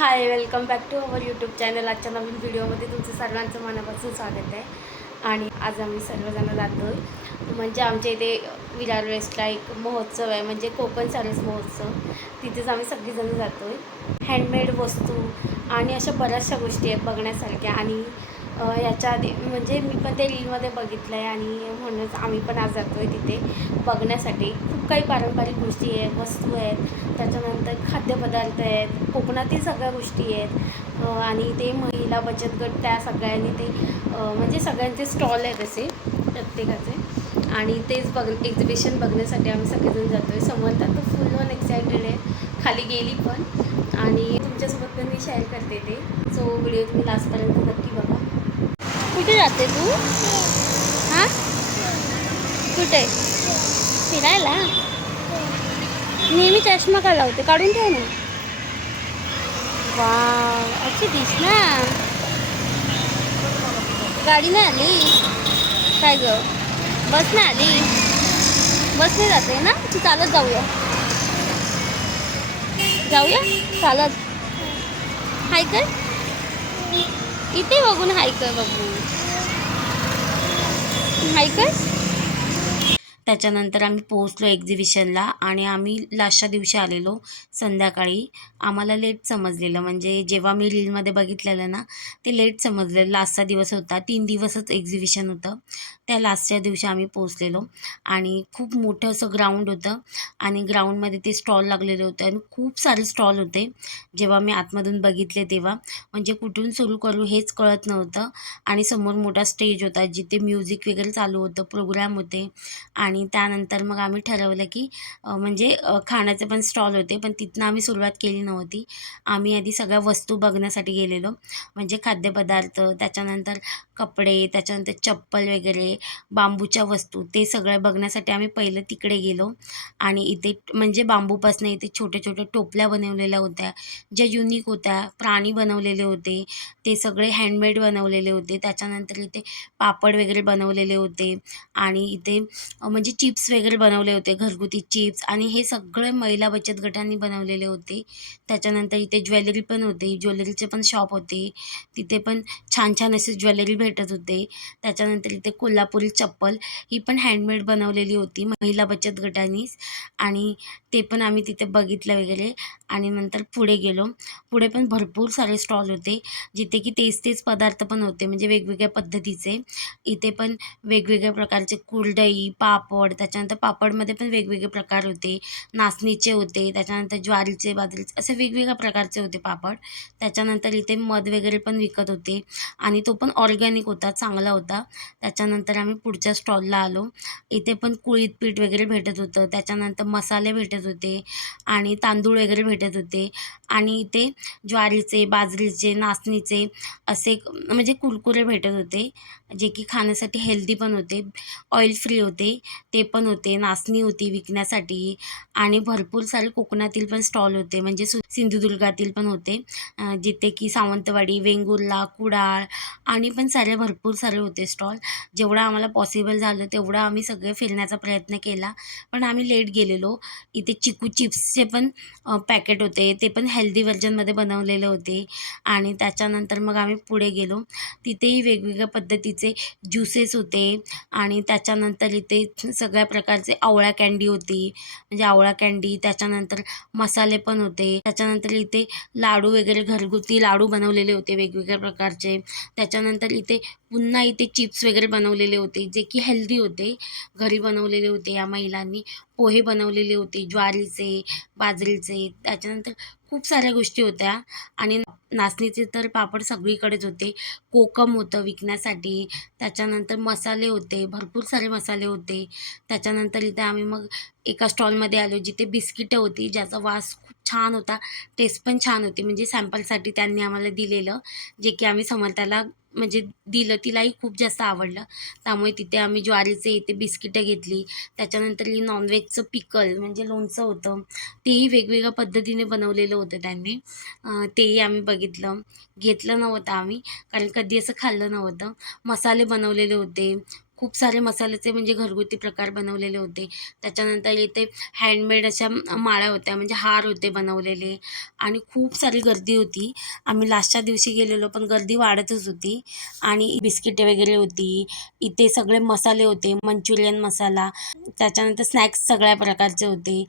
High, welcome back to our YouTube channel. आजच्या नवीन व्हिडिओमध्ये तुमचं सर्वांचं मनापासून स्वागत आहे. आणि आज आम्ही सर्वजण जातो आहे, म्हणजे आमच्या इथे विरार वेस्टला एक महोत्सव आहे, म्हणजे कोकण सरस महोत्सव. तिथेच आम्ही सगळीजण जातो आहे. हँडमेड वस्तू आणि अशा बऱ्याचशा गोष्टी आहेत बघण्यासारख्या. आणि याच्या आधी म्हणजे मी पण ते रीलमध्ये बघितलं आहे आणि म्हणूनच आम्ही पण आज जातो आहे तिथे बघण्यासाठी. खूप काही पारंपरिक गोष्टी आहेत, वस्तू आहेत, त्याच्यानंतर खाद्यपदार्थ आहेत, कोकणातील सगळ्या गोष्टी आहेत. आणि ते महिला बचत गट त्या सगळ्यांनी ते म्हणजे सगळ्यांचे स्टॉल आहेत असे प्रत्येकाचे. आणि तेच एक्झिबिशन बघण्यासाठी आम्ही सगळेजण जातो आहे. समोर तर फुल ऑन एक्सायटेड आहे, खाली गेली पण. आणि तुमच्यासोबत पण मी शेअर करते ते. सो व्हिडिओ तुम्ही लास्टपर्यंत नक्की बघा. कुठे जाते तू? हां, कुठे फिरायला? नेहमी चष्मा का लावते? काढून ठेव ना. वाव, अच्छी दिस ना. गाडी नाही आली काय ग? बस नाही आली? बसने जाते ना? तू चालत जाऊया. जाऊया चालत. हाय कर इथे बघून, हाय कर बघू, हाय कर. त्याच्यानंतर आम्ही पोहोचलो एक्झिबिशनला आणि आम्ही लास्टच्या दिवशी आलेलो संध्याकाळी. आम्हाला लेट समजलेलं, म्हणजे जेव्हा मी रीलमध्ये बघितलेलं ना ते लेट समजलेलं. लास्टचा दिवस होता, 3 दिवसच एक्झिबिशन होतं. त्या लास्टच्या दिवशी आम्ही पोहोचलेलो आणि खूप मोठं असं ग्राउंड होतं आणि ग्राउंडमध्ये ते स्टॉल लागलेले होते आणि खूप सारे स्टॉल होते. जेव्हा मी आतमधून बघितले तेव्हा म्हणजे कुठून सुरू करू हेच कळत नव्हतं. आणि समोर मोठा स्टेज होता जिथे म्युझिक वगैरे चालू होतं, प्रोग्राम होते. आणि त्यानंतर मग आम्ही ठरवलं की म्हणजे खाण्याचे पण स्टॉल होते, पण तिथनं आम्ही सुरुवात केली नव्हती. आम्ही आधी सगळ्या वस्तू बघण्यासाठी गेलेलो, म्हणजे खाद्यपदार्थ, त्याच्यानंतर कपडे, त्याच्यानंतर चप्पल वगैरे, बांबूच्या वस्तू, ते सगळं बघण्यासाठी आम्ही पहिलं तिकडे गेलो. आणि इथे म्हणजे बांबूपासून इथे छोट्या छोट्या टोपल्या बनवलेल्या होत्या, ज्या युनिक होत्या. प्राणी बनवलेले होते, ते सगळे हँडमेड बनवलेले होते. त्याच्यानंतर इथे पापड वगैरे बनवलेले होते. आणि इथे म्हणजे चिप्स वगैरे बनवले होते, घरगुती चिप्स, आणि हे सगळे महिला बचत गटांनी बनवलेले होते. त्याच्यानंतर इथे ज्वेलरी पण होते, ज्वेलरीचे पण शॉप होते. तिथे पण छान छान असे ज्वेलरी भेटत होते. त्याच्यानंतर इथे कोल्हापुरी चप्पल, ही पण हँडमेड बनवलेली होती महिला बचत गटांनीच. आणि ते पण आम्ही तिथे बघितलं वगैरे. आणि नंतर पुढे गेलो. पुढे पण भरपूर सारे स्टॉल होते, जिथे की तेच तेच पदार्थ पण होते, म्हणजे वेगवेगळ्या पद्धतीचे. इथे पण वेगवेगळ्या प्रकारचे कुरडई, पापड, त्याच्यानंतर पापडमध्ये पण वेगवेगळे प्रकार होते. नाचणीचे होते, त्याच्यानंतर ज्वारीचे, बाजरीचे, असे वेगवेगळ्या प्रकारचे होते पापड. त्याच्यानंतर इथे मध वगैरे पण विकत होते आणि तो पण ऑर्गॅनिक होता, चांगला होता. त्याच्यानंतर आम्ही पुढच्या स्टॉलला आलो. इथे पण कुळीथ पीठ वगैरे भेटत होतं, त्याच्यानंतर मसाले भेटत होते आणि तांदूळ वगैरे भेटत होते. आणि इथे ज्वारीचे, बाजरीचे, नाचणीचे असे म्हणजे कुरकुरे भेटत होते, जे की खाण्यासाठी हेल्दी पण होते, ऑइल फ्री होते. ते पण होते. नाचणी होती विकण्यासाठी. आणि भरपूर सारे कोकणातील पण स्टॉल होते, म्हणजे सिंधुदुर्गातील पण होते, जिथे की सावंतवाडी, वेंगुर्ला, कुडाळ आणि पण सारे भरपूर सारे होते स्टॉल. जेवढं आम्हाला पॉसिबल झालं तेवढं आम्ही सगळे फिरण्याचा प्रयत्न केला, पण आम्ही लेट गेलेलो. इथे चिकू चिप्सचे पण पॅकेट होते, ते पण हेल्दी व्हर्जनमध्ये बनवलेले होते. आणि त्याच्यानंतर मग आम्ही पुढे गेलो. तिथेही वेगवेगळ्या पद्धतीचे ज्युसेस होते. आणि त्याच्यानंतर इथे सगळ्या प्रकारचे आवळा कँडी होती, म्हणजे आवळा कँडी. त्याच्यानंतर मसाले पण होते. त्याच्यानंतर इथे लाडू वगैरे, घरगुती लाडू बनवलेले होते वेगवेगळ्या प्रकारचे. त्याच्यानंतर इथे पुन्हा इथे चिप्स वगैरे बनवलेले होते, जे की हेल्दी होते, घरी बनवलेले होते या महिलांनी. पोहे बनवलेले होते ज्वारीचे, बाजरीचे. त्याच्यानंतर खूप साऱ्या गोष्टी होत्या. आणि नाचणीचे तर पापड सगळीकडेच होते. कोकम होतं विकण्यासाठी. त्याच्यानंतर मसाले होते, भरपूर सारे मसाले होते. त्याच्यानंतर इथे आम्ही मग एका स्टॉलमध्ये आलो, जिथे बिस्किटं होती, ज्याचा वास खूप छान होता, टेस्ट पण छान होती. म्हणजे सॅम्पलसाठी त्यांनी आम्हाला दिलेलं, जे की आम्ही समर्थाला म्हणजे दिलं. तिलाही खूप जास्त आवडलं, त्यामुळे तिथे आम्ही ज्वारीचे इथे बिस्किटं घेतली. त्याच्यानंतर ही नॉनव्हेजचं पिकल म्हणजे लोणचं होतं, तेही वेगवेगळ्या पद्धतीने बनवलेलं होतं त्यांनी. तेही आम्ही बघितलं. घेतलं नव्हतं आम्ही, कारण कधी असं खाल्लं नव्हतं. मसाले बनवलेले होते, खूप सारे मसाल्याचे म्हणजे घरगुती प्रकार बनवलेले होते. त्याच्यानंतर इथे हँडमेड अशा माळा होत्या, म्हणजे हार होते बनवलेले आणि खूप सारी गर्दी होती. आम्ही लास्टच्या दिवशी गेलेलो, पण गर्दी वाढतच होती आणि बिस्किटे वगैरे होती. इथे सगळे मसाले होते, मंचुरियन मसाला, त्याच्यानंतर स्नॅक्स सगळ्या प्रकारचे होते.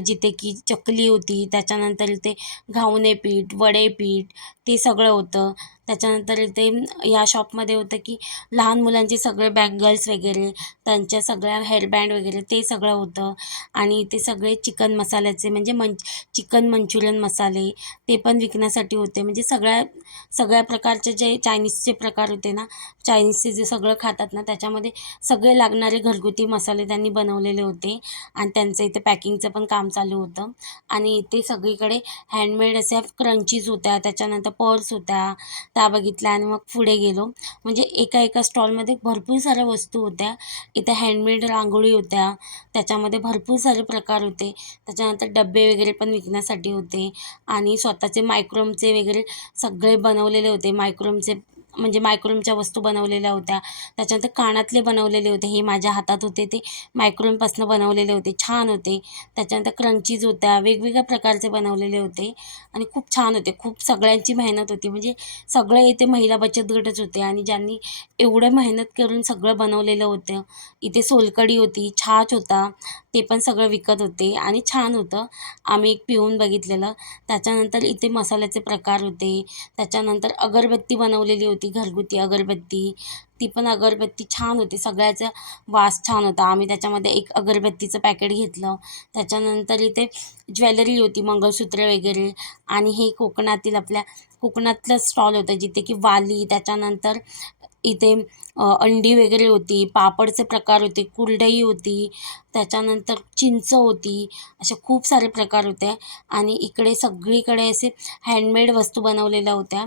जिथे की चकली होती, त्याच्यानंतर इथे घावणे पीठ, वडे पीठ ते सगळं होतं. त्याच्यानंतर इथे या शॉपमध्ये होतं की लहान मुलांचे सगळे बँगल्स वगैरे, त्यांच्या सगळ्या हेअरबँड वगैरे ते सगळं होतं. आणि इथे सगळे चिकन मसाल्याचे म्हणजे चिकन मंचुरियन मसाले ते पण विकण्यासाठी होते. म्हणजे सगळ्या सगळ्या प्रकारचे जे चायनीजचे प्रकार होते ना, चायनीजचे जे सगळं खातात ना, त्याच्यामध्ये सगळे लागणारे घरगुती मसाले त्यांनी बनवलेले होते आणि त्यांचं इथे पॅकिंगचं पण काम चालू होतं. आणि इथे सगळीकडे हँडमेड अशा क्रंचीज होत्या, त्याच्यानंतर पर्स होत्या, त्या बघितल्या आणि मग पुढे गेलो. म्हणजे एका एका स्टॉलमध्ये भरपूर साऱ्या वस्तू होत्या. इथे हँडमेड रांगोळी होत्या, त्याच्यामध्ये भरपूर सारे प्रकार होते. त्याच्यानंतर डब्बे वगैरे पण विकण्यासाठी होते आणि स्वतःचे मायक्रोमचे वगैरे सगळे बनवलेले होते. मायक्रोमचे म्हणजे मायक्रोमच्या वस्तू बनवलेल्या होत्या. त्याच्यानंतर कानातले बनवलेले होते, हे माझ्या हातात होते ते मायक्रोमपासून बनवलेले होते, छान होते. त्याच्यानंतर क्रंचीज होत्या, वेगवेगळ्या प्रकारचे बनवलेले होते आणि खूप छान होते. खूप सगळ्यांची मेहनत होती, म्हणजे सगळे इथे महिला बचत गटच होते आणि ज्यांनी एवढं मेहनत करून सगळं बनवलेलं होतं. इथे सोलकढी होती, छाछ होता, ते पण सगळं विकत होते आणि छान होतं. आम्ही एक पिऊन बघितलेलं. त्याच्यानंतर इथे मसाल्याचे प्रकार होते. त्याच्यानंतर अगरबत्ती बनवलेली होती, घरगुती अगरबत्ती. ती पण अगरबत्ती छान होती, सगळ्याचा वास छान होता. आम्ही त्याच्यामध्ये एक अगरबत्तीचं पॅकेट घेतलं. त्याच्यानंतर इथे ज्वेलरी होती, मंगळसूत्र वगैरे आणि हे कोकणातील आपल्या कोकणातलं स्टॉल होतं, जिथे की वाली, त्याच्यानंतर इथे अंडी वगैरे होती, पापडचे प्रकार होते, कुरडई होती, त्याच्यानंतर चिंच होती, असे खूप सारे प्रकार होते. आणि इकडे सगळीकडे असे हँडमेड वस्तू बनवलेल्या होत्या,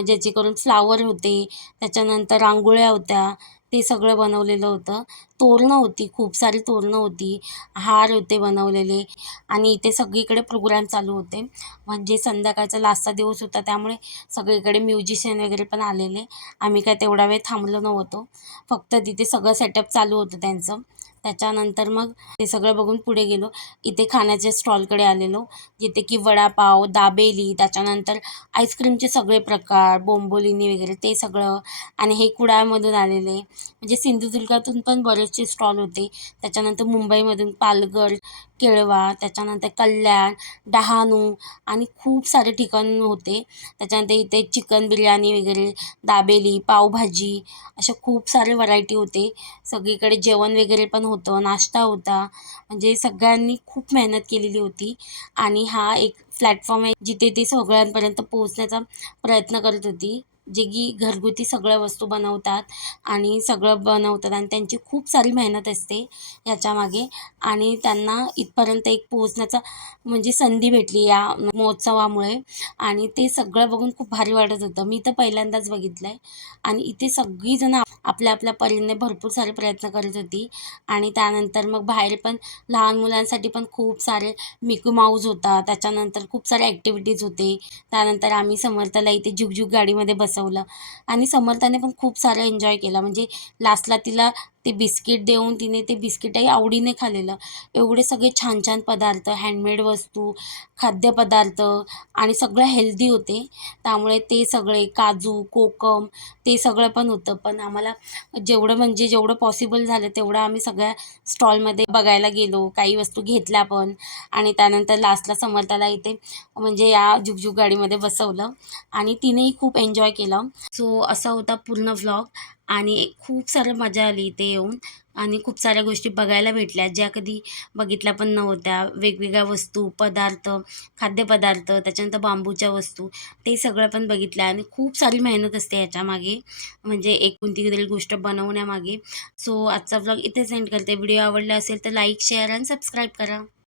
ज्याचे करून फ्लावर होते, त्याच्यानंतर रांगोळ्या होत्या, ते सगळं बनवलेलं होतं. तोरणं होती, खूप सारी तोरणं होती, हार होते बनवलेले. आणि इथे सगळीकडे प्रोग्राम चालू होते, म्हणजे संध्याकाळचा लास्टचा दिवस होता, त्यामुळे सगळीकडे म्युझिशियन वगैरे पण आलेले. आम्ही काय तेवढा वेळ थांबलो नव्हतो, फक्त तिथे सगळं सेटअप चालू होतं त्यांचं. त्याच्यानंतर मग ते सगळं बघून पुढे गेलो. इथे खाण्याच्या स्टॉलकडे आलेलो, जिथे की वडापाव, दाबेली, त्याच्यानंतर आईस्क्रीमचे सगळे प्रकार, बोंबोलिनी वगैरे ते सगळं. आणि हे कुडाळमधून आलेले, म्हणजे सिंधुदुर्गातून पण बरेचसे स्टॉल होते. त्याच्यानंतर मुंबईमधून पालघर, केळवा, त्याच्यानंतर कल्याण, डहाणू आणि खूप सारे ठिकाण होते. त्याच्यानंतर इथे चिकन बिर्याणी वगैरे, दाबेली, पावभाजी, अशा खूप सारे व्हरायटी होते. सगळीकडे जेवण वगैरे पण होतं, नाश्ता होता. म्हणजे सगळ्यांनी खूप मेहनत केलेली होती आणि हा एक प्लॅटफॉर्म आहे, जिथे ते सगळ्यांपर्यंत पोहोचण्याचा प्रयत्न करत होती. जे की घरगुती सगळ्या वस्तू बनवतात आणि सगळं बनवतात आणि त्यांची खूप सारी मेहनत असते याच्यामागे आणि त्यांना इथपर्यंत एक पोहोचण्याचा म्हणजे संधी भेटली या महोत्सवामुळे. आणि ते सगळं बघून खूप भारी वाटत होतं. मी तर पहिल्यांदाच बघितलं आहे आणि इथे सगळीजणं आपल्या आपल्या परीने भरपूर सारे प्रयत्न करत होती. आणि त्यानंतर मग बाहेर पण लहान मुलांसाठी पण खूप सारे मिकी माऊस होता, त्याच्यानंतर खूप सारे ॲक्टिव्हिटीज होते. त्यानंतर आम्ही समर्थला इथे जुगजुग गाडीमध्ये बसवलं आणि समर्थाने पण खूप सारं एन्जॉय केला. म्हणजे लास्टला तिला ते बिस्किट देऊन तिने ते बिस्किटही आवडीने खाल्लेलं. एवढे सगळे छान छान पदार्थ, हँडमेड वस्तू, खाद्यपदार्थ आणि सगळं हेल्दी होते. त्यामुळे ते सगळे काजू, कोकम ते सगळं पण होतं. पण आम्हाला जेवढं म्हणजे जेवढं पॉसिबल झालं तेवढं आम्ही सगळ्या स्टॉलमध्ये बघायला गेलो, काही वस्तू घेतल्या पण. आणि त्यानंतर लास्टला समर्थाला इथे म्हणजे या जुगजुग गाडीमध्ये बसवलं आणि तिनेही खूप एन्जॉय केलं. सो असा होता पूर्ण व्लॉग आणि खूप सारं मजा आली इथे येऊन आणि खूप साऱ्या गोष्टी बघायला भेटल्या, ज्या कधी बघितल्या पण नव्हत्या. वेगवेगळ्या वस्तू, पदार्थ, खाद्यपदार्थ, त्याच्यानंतर बांबूच्या वस्तू, ते सगळं पण बघितलं आणि खूप सारी मेहनत असते याच्यामागे, म्हणजे एक कोणती तरी गोष्ट बनवण्यामागे. सो आजचा व्लॉग इथेच एंड करते. व्हिडिओ आवडला असेल तर लाईक, शेअर आणि सबस्क्राईब करा.